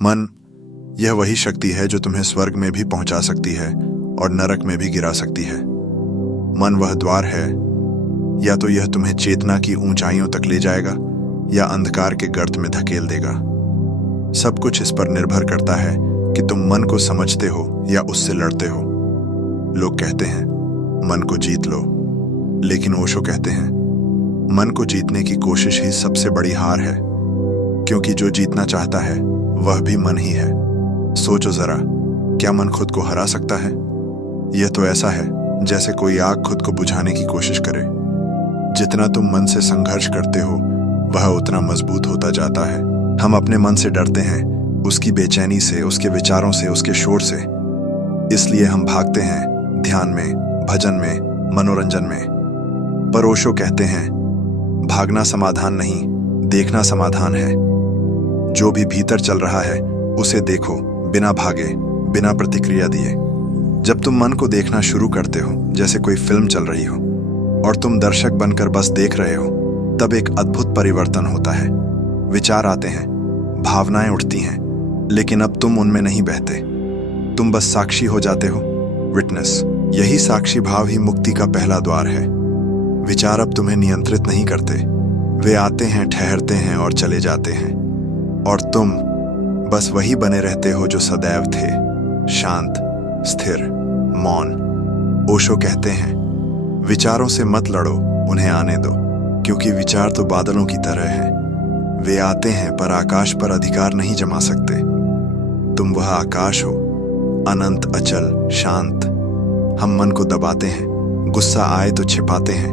मन यह वही शक्ति है जो तुम्हें स्वर्ग में भी पहुंचा सकती है और नरक में भी गिरा सकती है। मन वह द्वार है, या तो यह तुम्हें चेतना की ऊंचाइयों तक ले जाएगा या अंधकार के गर्त में धकेल देगा। सब कुछ इस पर निर्भर करता है कि तुम मन को समझते हो या उससे लड़ते हो। लोग कहते हैं मन को जीत लो, लेकिन ओशो कहते हैं मन को जीतने की कोशिश ही सबसे बड़ी हार है, क्योंकि जो जीतना चाहता है वह भी मन ही है। सोचो जरा, क्या मन खुद को हरा सकता है? यह तो ऐसा है जैसे कोई आग खुद को बुझाने की कोशिश करे। जितना तुम मन से संघर्ष करते हो वह उतना मजबूत होता जाता है। हम अपने मन से डरते हैं, उसकी बेचैनी से, उसके विचारों से, उसके शोर से। इसलिए हम भागते हैं ध्यान में, भजन में, मनोरंजन में। पर ओशो कहते हैं भागना समाधान नहीं, देखना समाधान है। जो भी भीतर चल रहा है उसे देखो, बिना भागे, बिना प्रतिक्रिया दिए। जब तुम मन को देखना शुरू करते हो, जैसे कोई फिल्म चल रही हो और तुम दर्शक बनकर बस देख रहे हो, तब एक अद्भुत परिवर्तन होता है। विचार आते हैं, भावनाएं उठती हैं, लेकिन अब तुम उनमें नहीं बहते। तुम बस साक्षी हो जाते हो, विटनेस। यही साक्षी भाव ही मुक्ति का पहला द्वार है। विचार अब तुम्हें नियंत्रित नहीं करते, वे आते हैं, ठहरते हैं और चले जाते हैं, और तुम बस वही बने रहते हो जो सदैव थे, शांत, स्थिर, मौन। ओशो कहते हैं विचारों से मत लड़ो, उन्हें आने दो, क्योंकि विचार तो बादलों की तरह हैं। वे आते हैं पर आकाश पर अधिकार नहीं जमा सकते। तुम वह आकाश हो, अनंत, अचल, शांत। हम मन को दबाते हैं, गुस्सा आए तो छिपाते हैं,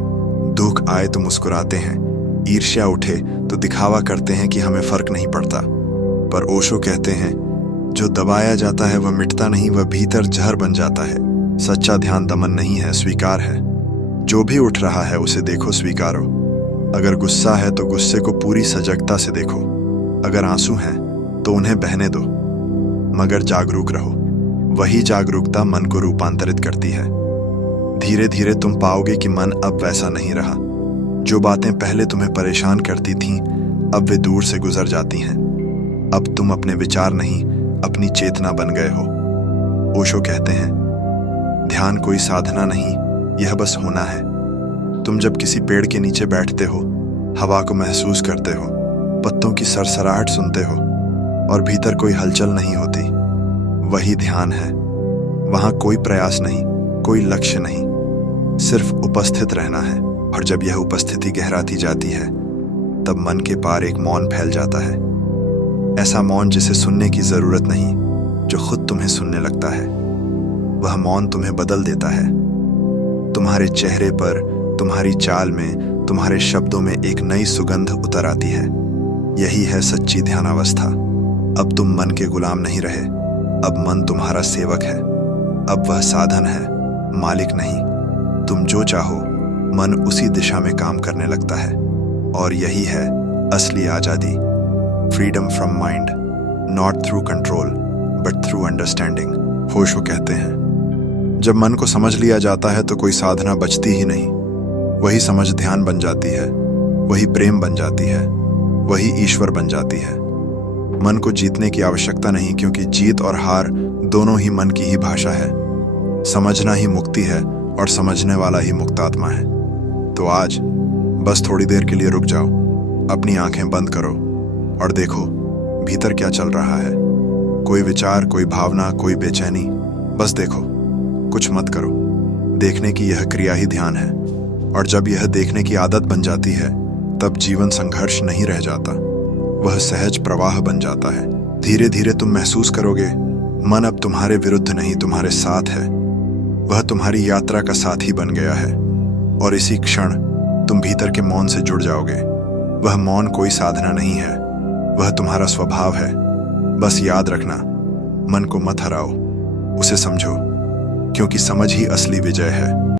दुख आए तो मुस्कुराते हैं, ईर्ष्या उठे तो दिखावा करते हैं कि हमें फर्क नहीं पड़ता। पर ओशो कहते हैं जो दबाया जाता है वह मिटता नहीं, वह भीतर जहर बन जाता है। सच्चा ध्यान दमन नहीं है, स्वीकार है। जो भी उठ रहा है उसे देखो, स्वीकारो। अगर गुस्सा है तो गुस्से को पूरी सजगता से देखो। अगर आंसू हैं तो उन्हें बहने दो, मगर जागरूक रहो। वही जागरूकता मन को रूपांतरित करती है। धीरे धीरे तुम पाओगे कि मन अब वैसा नहीं रहा। जो बातें पहले तुम्हें परेशान करती थीं, अब वे दूर से गुजर जाती हैं। अब तुम अपने विचार नहीं, अपनी चेतना बन गए हो। ओशो कहते हैं ध्यान कोई साधना नहीं, यह बस होना है। तुम जब किसी पेड़ के नीचे बैठते हो, हवा को महसूस करते हो, पत्तों की सरसराहट सुनते हो, और भीतर कोई हलचल नहीं होती, वही ध्यान है। वहां कोई प्रयास नहीं, कोई लक्ष्य नहीं, सिर्फ उपस्थित रहना है। और जब यह उपस्थिति गहराती जाती है, तब मन के पार एक मौन फैल जाता है। ऐसा मौन जिसे सुनने की जरूरत नहीं, जो खुद तुम्हें सुनने लगता है। वह मौन तुम्हें बदल देता है। तुम्हारे चेहरे पर, तुम्हारी चाल में, तुम्हारे शब्दों में एक नई सुगंध उतर आती है। यही है सच्ची ध्यानावस्था। अब तुम मन के गुलाम नहीं रहे, अब मन तुम्हारा सेवक है। अब वह साधन है, मालिक नहीं। तुम जो चाहो, मन उसी दिशा में काम करने लगता है। और यही है असली आजादी। Freedom from mind, not through control but through understanding. Osho कहते हैं जब मन को समझ लिया जाता है तो कोई साधना बचती ही नहीं। वही समझ ध्यान बन जाती है, वही प्रेम बन जाती है, वही ईश्वर बन जाती है। मन को जीतने की आवश्यकता नहीं, क्योंकि जीत और हार दोनों ही मन की ही भाषा है। समझना ही मुक्ति है और समझने वाला ही मुक्तात्मा है। तो आज बस थोड़ी देर के लिए रुक जाओ, अपनी आंखें बंद करो और देखो भीतर क्या चल रहा है। कोई विचार, कोई भावना, कोई बेचैनी, बस देखो, कुछ मत करो। देखने की यह क्रिया ही ध्यान है। और जब यह देखने की आदत बन जाती है, तब जीवन संघर्ष नहीं रह जाता, वह सहज प्रवाह बन जाता है। धीरे धीरे तुम महसूस करोगे मन अब तुम्हारे विरुद्ध नहीं, तुम्हारे साथ है। वह तुम्हारी यात्रा का साथी बन गया है, और इसी क्षण तुम भीतर के मौन से जुड़ जाओगे। वह मौन कोई साधना नहीं है, वह तुम्हारा स्वभाव है। बस याद रखना, मन को मत हराओ, उसे समझो, क्योंकि समझ ही असली विजय है।